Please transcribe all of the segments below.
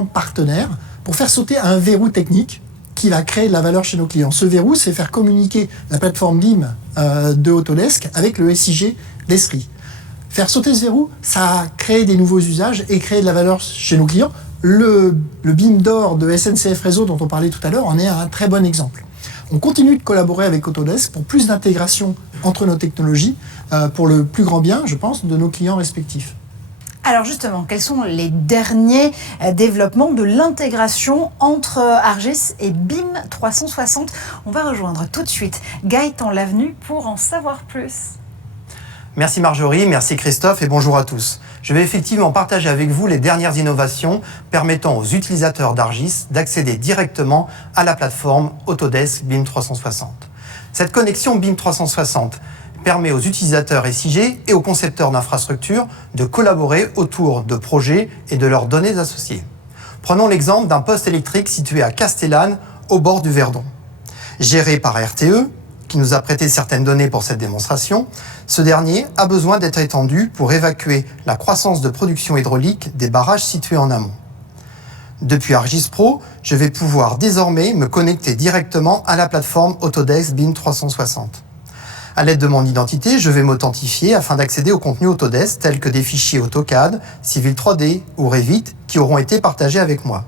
partenaires pour faire sauter un verrou technique qui va créer de la valeur chez nos clients. Ce verrou, c'est faire communiquer la plateforme BIM de Autodesk avec le SIG d'Esri. Faire sauter ce verrou, ça a créé des nouveaux usages et créé de la valeur chez nos clients. Le BIM d'or de SNCF Réseau dont on parlait tout à l'heure en est un très bon exemple. On continue de collaborer avec Autodesk pour plus d'intégration entre nos technologies, pour le plus grand bien, je pense, de nos clients respectifs. Alors justement, quels sont les derniers développements de l'intégration entre ArcGIS et BIM 360 ? On va rejoindre tout de suite Gaëtan Lavenu pour en savoir plus. Merci Marjorie, merci Christophe et bonjour à tous. Je vais effectivement partager avec vous les dernières innovations permettant aux utilisateurs d'ArcGIS d'accéder directement à la plateforme Autodesk BIM 360. Cette connexion BIM 360 permet aux utilisateurs SIG et aux concepteurs d'infrastructures de collaborer autour de projets et de leurs données associées. Prenons l'exemple d'un poste électrique situé à Castellane, au bord du Verdon. Géré par RTE, qui nous a prêté certaines données pour cette démonstration, ce dernier a besoin d'être étendu pour évacuer la croissance de production hydraulique des barrages situés en amont. Depuis ArcGIS Pro, je vais pouvoir désormais me connecter directement à la plateforme Autodesk BIM 360. À l'aide de mon identité, je vais m'authentifier afin d'accéder au contenu Autodesk tels que des fichiers AutoCAD, Civil 3D ou Revit qui auront été partagés avec moi.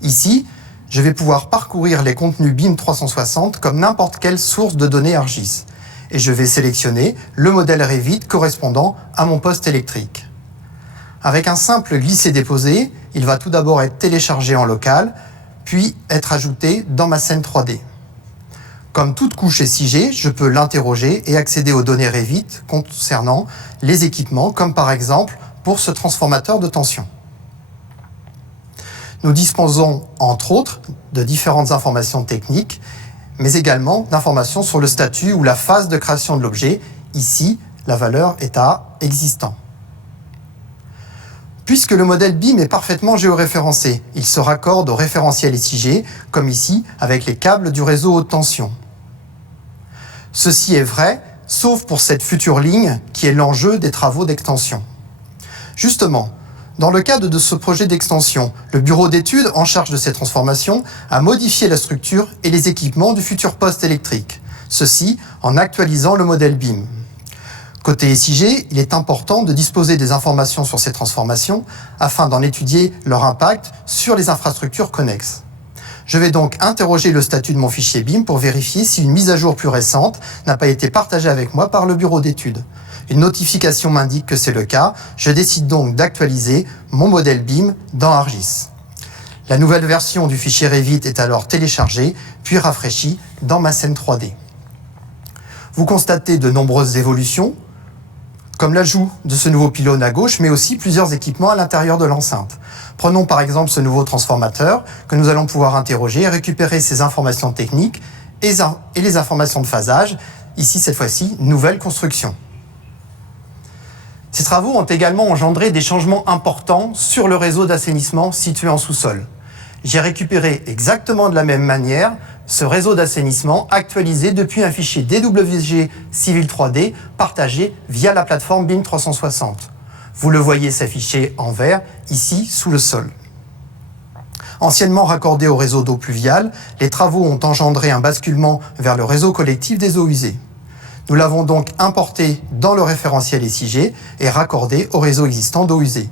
Ici, je vais pouvoir parcourir les contenus BIM 360 comme n'importe quelle source de données ArcGIS. Et je vais sélectionner le modèle Revit correspondant à mon poste électrique. Avec un simple glisser-déposer, il va tout d'abord être téléchargé en local, puis être ajouté dans ma scène 3D. Comme toute couche SIG, je peux l'interroger et accéder aux données Revit concernant les équipements, comme par exemple pour ce transformateur de tension. Nous disposons, entre autres, de différentes informations techniques, mais également d'informations sur le statut ou la phase de création de l'objet. Ici, la valeur est à existant. Puisque le modèle BIM est parfaitement géoréférencé, il se raccorde au référentiel SIG, comme ici, avec les câbles du réseau haute tension. Ceci est vrai, sauf pour cette future ligne qui est l'enjeu des travaux d'extension. Justement, dans le cadre de ce projet d'extension, le bureau d'études en charge de ces transformations a modifié la structure et les équipements du futur poste électrique, ceci en actualisant le modèle BIM. Côté SIG, il est important de disposer des informations sur ces transformations afin d'en étudier leur impact sur les infrastructures connexes. Je vais donc interroger le statut de mon fichier BIM pour vérifier si une mise à jour plus récente n'a pas été partagée avec moi par le bureau d'études. Une notification m'indique que c'est le cas. Je décide donc d'actualiser mon modèle BIM dans ArcGIS. La nouvelle version du fichier Revit est alors téléchargée, puis rafraîchie dans ma scène 3D. Vous constatez de nombreuses évolutions, comme l'ajout de ce nouveau pylône à gauche, mais aussi plusieurs équipements à l'intérieur de l'enceinte. Prenons par exemple ce nouveau transformateur que nous allons pouvoir interroger et récupérer ses informations techniques et les informations de phasage. Ici, cette fois-ci, nouvelle construction. Ces travaux ont également engendré des changements importants sur le réseau d'assainissement situé en sous-sol. J'ai récupéré exactement de la même manière ce réseau d'assainissement actualisé depuis un fichier DWG Civil 3D partagé via la plateforme BIM 360. Vous le voyez s'afficher en vert, ici, sous le sol. Anciennement raccordé au réseau d'eau pluviale, les travaux ont engendré un basculement vers le réseau collectif des eaux usées. Nous l'avons donc importé dans le référentiel SIG et raccordé au réseau existant d'eau usée.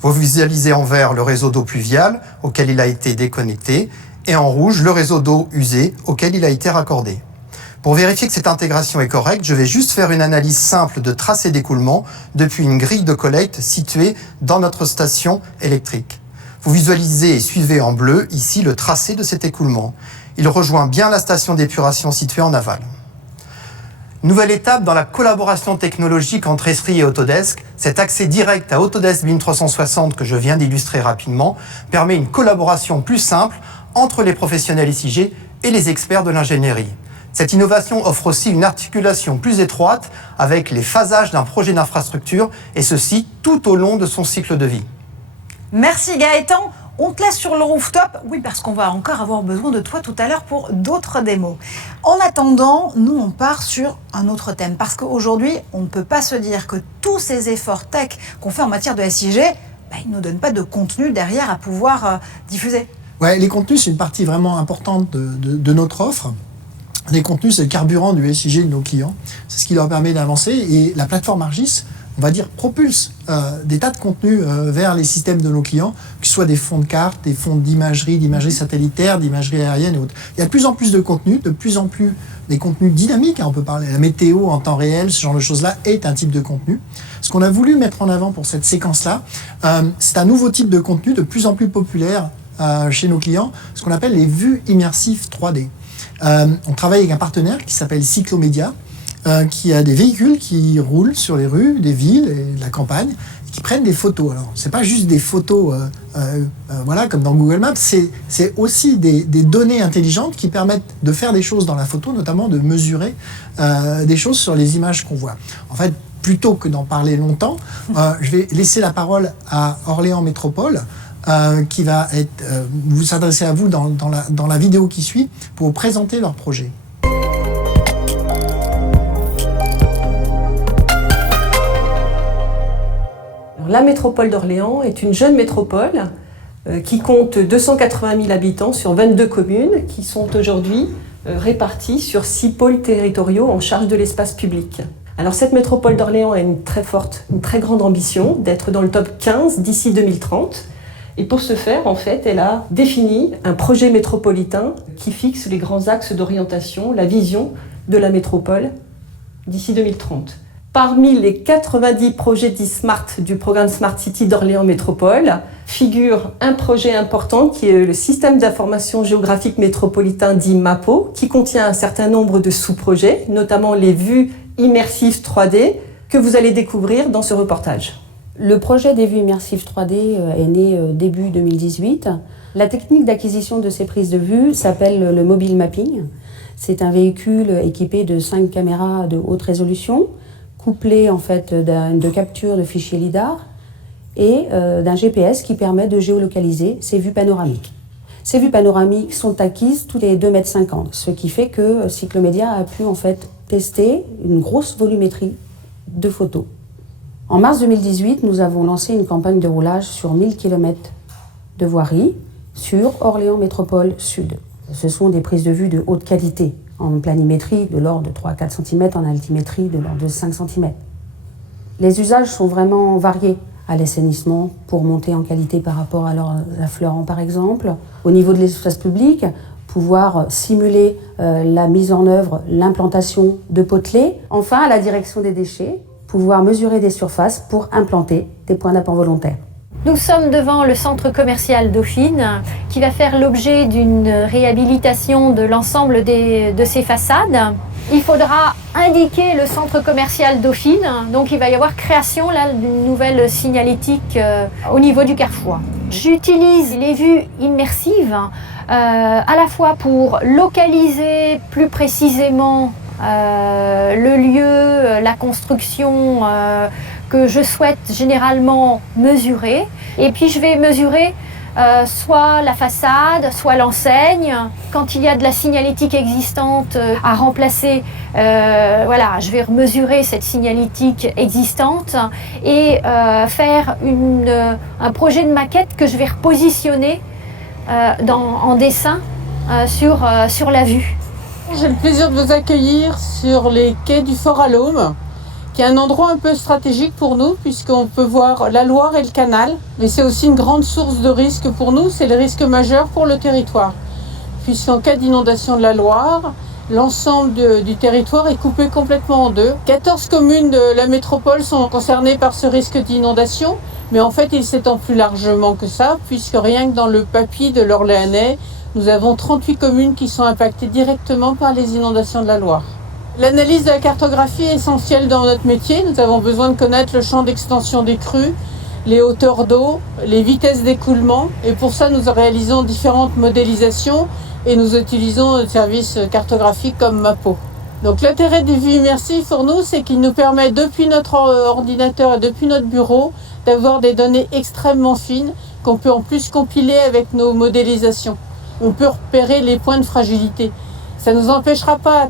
Vous visualisez en vert le réseau d'eau pluviale auquel il a été déconnecté et en rouge le réseau d'eau usée auquel il a été raccordé. Pour vérifier que cette intégration est correcte, je vais juste faire une analyse simple de tracé d'écoulement depuis une grille de collecte située dans notre station électrique. Vous visualisez et suivez en bleu ici le tracé de cet écoulement. Il rejoint bien la station d'épuration située en aval. Nouvelle étape dans la collaboration technologique entre Esri et Autodesk, cet accès direct à Autodesk BIM 360 que je viens d'illustrer rapidement permet une collaboration plus simple entre les professionnels SIG et les experts de l'ingénierie. Cette innovation offre aussi une articulation plus étroite avec les phasages d'un projet d'infrastructure et ceci tout au long de son cycle de vie. Merci Gaëtan. On te laisse sur le rooftop, oui, parce qu'on va encore avoir besoin de toi tout à l'heure pour d'autres démos. En attendant, nous, on part sur un autre thème, parce qu'aujourd'hui, on ne peut pas se dire que tous ces efforts tech qu'on fait en matière de SIG, ils ne nous donnent pas de contenu derrière à pouvoir diffuser. Ouais, les contenus, c'est une partie vraiment importante de notre offre. Les contenus, c'est le carburant du SIG de nos clients. C'est ce qui leur permet d'avancer. Et la plateforme Argis, on va dire, propulse des tas de contenus vers les systèmes de nos clients, que ce soit des fonds de cartes, des fonds d'imagerie satellitaire, d'imagerie aérienne et autres. Il y a de plus en plus de contenus, de plus en plus des contenus dynamiques. On peut parler de la météo en temps réel, ce genre de choses-là est un type de contenu. Ce qu'on a voulu mettre en avant pour cette séquence-là, c'est un nouveau type de contenu de plus en plus populaire chez nos clients, ce qu'on appelle les vues immersives 3D. On travaille avec un partenaire qui s'appelle Cyclomédia, qui a des véhicules qui roulent sur les rues des villes et de la campagne, et qui prennent des photos. Alors, c'est pas juste des photos voilà, comme dans Google Maps, c'est aussi des données intelligentes qui permettent de faire des choses dans la photo, notamment de mesurer des choses sur les images qu'on voit. En fait, plutôt que d'en parler longtemps, je vais laisser la parole à Orléans Métropole, qui va vous s'adresser à vous dans la vidéo qui suit pour vous présenter leur projet. La métropole d'Orléans est une jeune métropole qui compte 280 000 habitants sur 22 communes qui sont aujourd'hui réparties sur 6 pôles territoriaux en charge de l'espace public. Alors cette métropole d'Orléans a une très grande ambition d'être dans le top 15 d'ici 2030. Et pour ce faire, en fait, elle a défini un projet métropolitain qui fixe les grands axes d'orientation, la vision de la métropole d'ici 2030. Parmi les 90 projets dits SMART du programme Smart City d'Orléans Métropole figure un projet important qui est le système d'information géographique métropolitain dit MAPO, qui contient un certain nombre de sous-projets, notamment les vues immersives 3D que vous allez découvrir dans ce reportage. Le projet des vues immersives 3D est né début 2018. La technique d'acquisition de ces prises de vue s'appelle le mobile mapping. C'est un véhicule équipé de 5 caméras de haute résolution, couplé en fait de capture de fichiers LIDAR et d'un GPS qui permet de géolocaliser ces vues panoramiques. Ces vues panoramiques sont acquises tous les 2,50 m, ce qui fait que Cyclomédia a pu en fait tester une grosse volumétrie de photos. En mars 2018, nous avons lancé une campagne de roulage sur 1000 km de voirie sur Orléans Métropole Sud. Ce sont des prises de vue de haute qualité, en planimétrie de l'ordre de 3 à 4 cm, en altimétrie de l'ordre de 5 cm. Les usages sont vraiment variés, à l'assainissement pour monter en qualité par rapport à l'affleurant par exemple. Au niveau de l'espace public, pouvoir simuler la mise en œuvre, l'implantation de potelets. Enfin, à la direction des déchets, pouvoir mesurer des surfaces pour implanter des points d'apport volontaires. Nous sommes devant le centre commercial Dauphine qui va faire l'objet d'une réhabilitation de l'ensemble de ses façades. Il faudra indiquer le centre commercial Dauphine, donc il va y avoir création d'une nouvelle signalétique au niveau du carrefour. J'utilise les vues immersives à la fois pour localiser plus précisément le lieu, la construction que je souhaite généralement mesurer. Et puis je vais mesurer soit la façade, soit l'enseigne. Quand il y a de la signalétique existante à remplacer, voilà, je vais mesurer cette signalétique existante et faire un projet de maquette que je vais repositionner en dessin sur la vue. J'ai le plaisir de vous accueillir sur les quais du Fort Alaume, qui est un endroit un peu stratégique pour nous, puisqu'on peut voir la Loire et le canal. Mais c'est aussi une grande source de risque pour nous, c'est le risque majeur pour le territoire. Puisqu'en cas d'inondation de la Loire, l'ensemble du territoire est coupé complètement en deux. 14 communes de la métropole sont concernées par ce risque d'inondation, mais en fait il s'étend plus largement que ça, puisque rien que dans le PAPI de l'Orléanais, nous avons 38 communes qui sont impactées directement par les inondations de la Loire. L'analyse de la cartographie est essentielle dans notre métier. Nous avons besoin de connaître le champ d'extension des crues, les hauteurs d'eau, les vitesses d'écoulement. Et pour ça, nous réalisons différentes modélisations et nous utilisons un service cartographique comme MAPO. Donc l'intérêt des vues immersives pour nous, c'est qu'il nous permet depuis notre ordinateur et depuis notre bureau d'avoir des données extrêmement fines qu'on peut en plus compiler avec nos modélisations. On peut repérer les points de fragilité. Ça ne nous empêchera pas